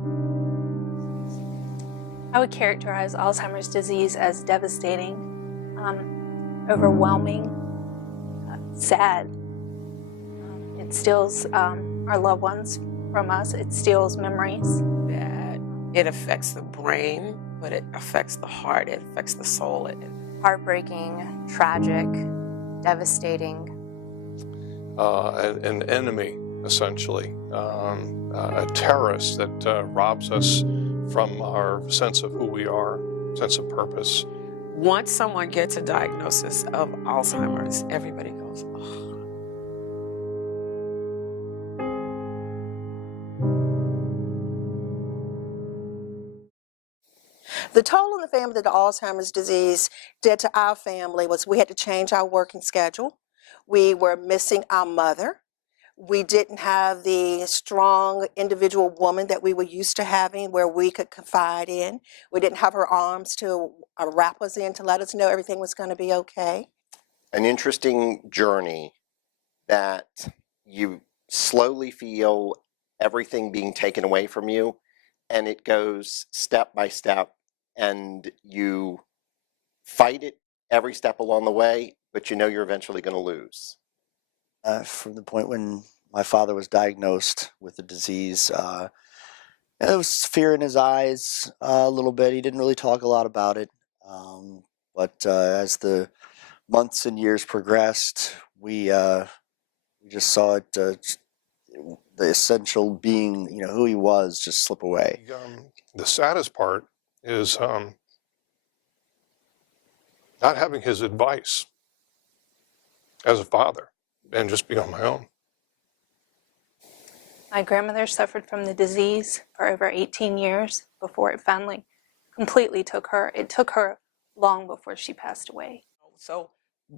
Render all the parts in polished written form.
I would characterize Alzheimer's disease as devastating, overwhelming, sad. It steals our loved ones from us. It steals memories. That it affects the brain, but it affects the heart, it affects the soul. Heartbreaking, tragic, devastating. An enemy, essentially, a terrorist that robs us from our sense of who we are, sense of purpose. Once someone gets a diagnosis of Alzheimer's, everybody goes, oh. The toll on the family that the Alzheimer's disease did to our family was we had to change our working schedule. We were missing our mother. We didn't have the strong individual woman that we were used to having where we could confide in. We didn't have her arms to wrap us in to let us know everything was going to be okay. An interesting journey that you slowly feel everything being taken away from you, and it goes step by step, and you fight it every step along the way, but you know you're eventually going to lose. From the point when my father was diagnosed with the disease, there was fear in his eyes a little bit. He didn't really talk a lot about it. But as the months and years progressed, we just saw it, the essential being, who he was, just slip away. The saddest part is not having his advice as a father and just being on my own. My grandmother suffered from the disease for over 18 years before it finally completely took her. It took her long before she passed away. So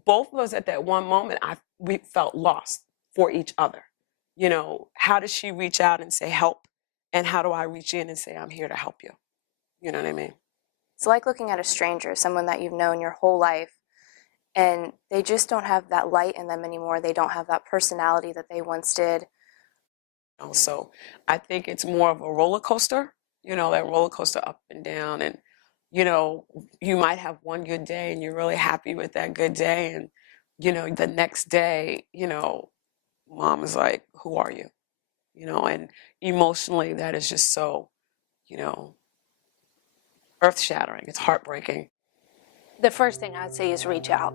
both of us at that one moment, we felt lost for each other. How does she reach out and say help? And how do I reach in and say, I'm here to help you? You know what I mean? It's like looking at a stranger, someone that you've known your whole life, and they just don't have that light in them anymore. They don't have that personality that they once did. So I think it's more of a roller coaster, that roller coaster up and down. And, you might have one good day and you're really happy with that good day. And, the next day, mom is like, who are you? And emotionally that is just so, earth-shattering. It's heartbreaking. The first thing I'd say is reach out.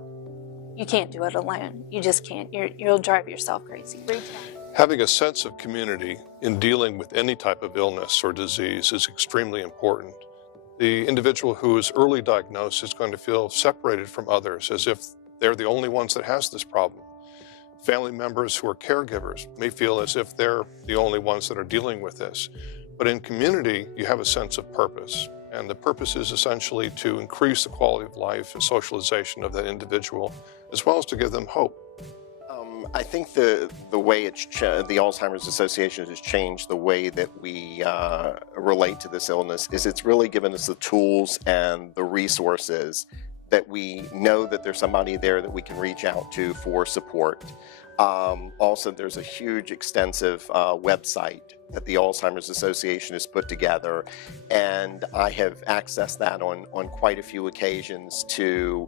You can't do it alone. You just can't. You'll drive yourself crazy. Reach out. Having a sense of community in dealing with any type of illness or disease is extremely important. The individual who is early diagnosed is going to feel separated from others as if they're the only ones that has this problem. Family members who are caregivers may feel as if they're the only ones that are dealing with this. But in community, you have a sense of purpose. And the purpose is essentially to increase the quality of life and socialization of that individual, as well as to give them hope. I think the way the Alzheimer's Association has changed the way that we relate to this illness is it's really given us the tools and the resources that we know that there's somebody there that we can reach out to for support. Also, there's a huge, extensive website that the Alzheimer's Association has put together, and I have accessed that on quite a few occasions to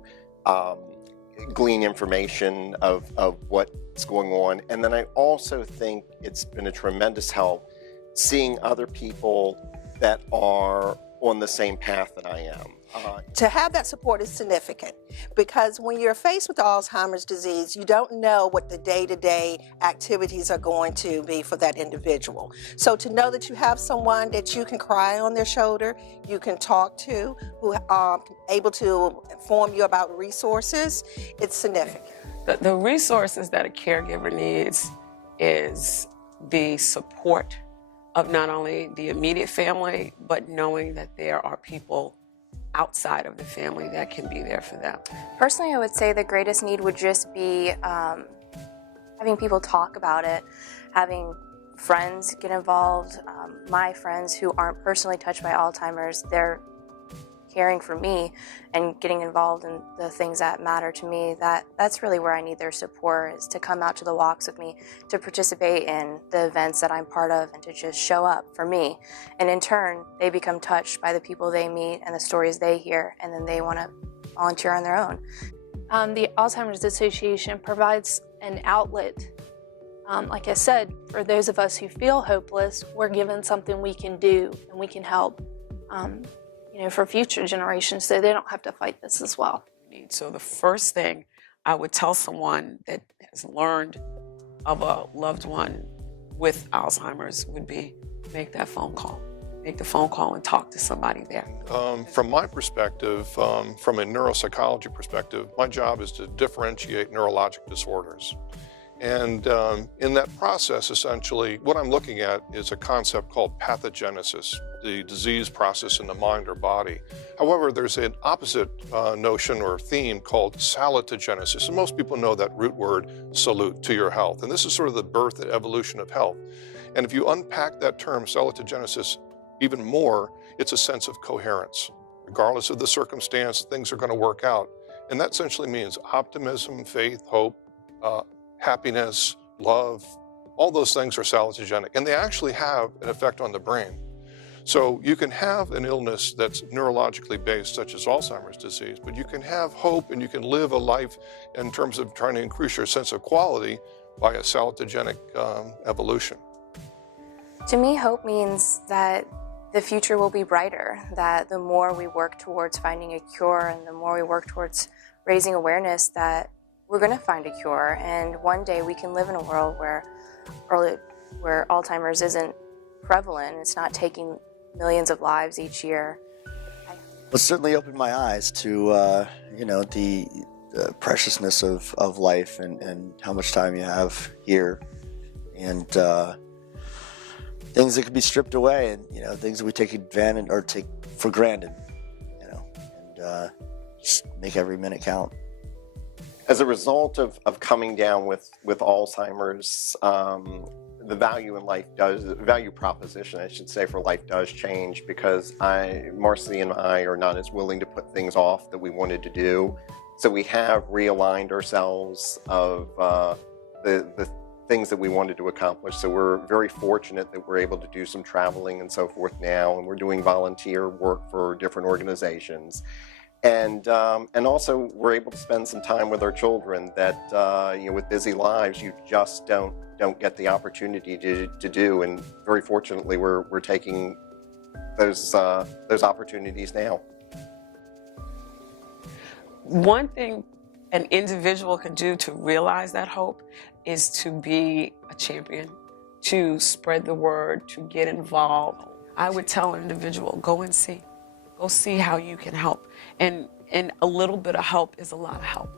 glean information of what's going on. And then I also think it's been a tremendous help seeing other people that are on the same path that I am. To have that support is significant because when you're faced with Alzheimer's disease, you don't know what the day-to-day activities are going to be for that individual. So to know that you have someone that you can cry on their shoulder, you can talk to, who are able to inform you about resources, it's significant. The resources that a caregiver needs is the support of not only the immediate family, but knowing that there are people outside of the family that can be there for them. Personally, I would say the greatest need would just be having people talk about it, having friends get involved. My friends who aren't personally touched by Alzheimer's, their caring for me and getting involved in the things that matter to me, that's really where I need their support, is to come out to the walks with me, to participate in the events that I'm part of, and to just show up for me. And in turn, they become touched by the people they meet and the stories they hear, and then they want to volunteer on their own. The Alzheimer's Association provides an outlet. Like I said, for those of us who feel hopeless, we're given something we can do and we can help, for future generations, so they don't have to fight this as well. So the first thing I would tell someone that has learned of a loved one with Alzheimer's would be, make that phone call. Make the phone call and talk to somebody there. From my perspective, from a neuropsychology perspective, my job is to differentiate neurologic disorders. And in that process, essentially, what I'm looking at is a concept called pathogenesis, the disease process in the mind or body. However, there's an opposite notion or theme called salutogenesis. And most people know that root word, salute, to your health. And this is sort of the birth and evolution of health. And if you unpack that term, salutogenesis, even more, it's a sense of coherence. Regardless of the circumstance, things are going to work out. And that essentially means optimism, faith, hope, happiness, love, all those things are salutogenic, and they actually have an effect on the brain. So you can have an illness that's neurologically based, such as Alzheimer's disease, but you can have hope and you can live a life in terms of trying to increase your sense of quality by a salutogenic evolution. To me, hope means that the future will be brighter, that the more we work towards finding a cure and the more we work towards raising awareness that we're going to find a cure, and one day we can live in a world where Alzheimer's isn't prevalent. It's not taking millions of lives each year. Well, certainly opened my eyes to the preciousness of life and how much time you have here, and things that can be stripped away, and things that we take advantage or take for granted, and just make every minute count. As a result of coming down with Alzheimer's, the value proposition, I should say, for life does change, because Marcy and I are not as willing to put things off that we wanted to do. So we have realigned ourselves of the things that we wanted to accomplish. So we're very fortunate that we're able to do some traveling and so forth now, and we're doing volunteer work for different organizations. And also we're able to spend some time with our children that with busy lives you just don't get the opportunity to do. And very fortunately we're taking those opportunities now. One thing an individual can do to realize that hope is to be a champion, to spread the word, to get involved. I would tell an individual, go see how you can help. And a little bit of help is a lot of help.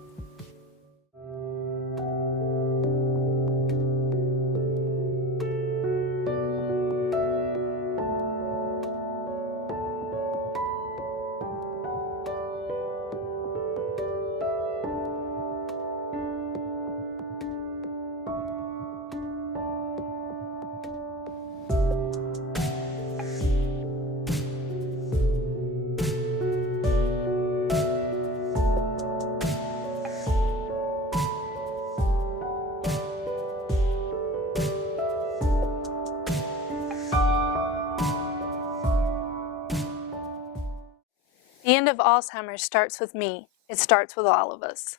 The end of Alzheimer's starts with me. It starts with all of us.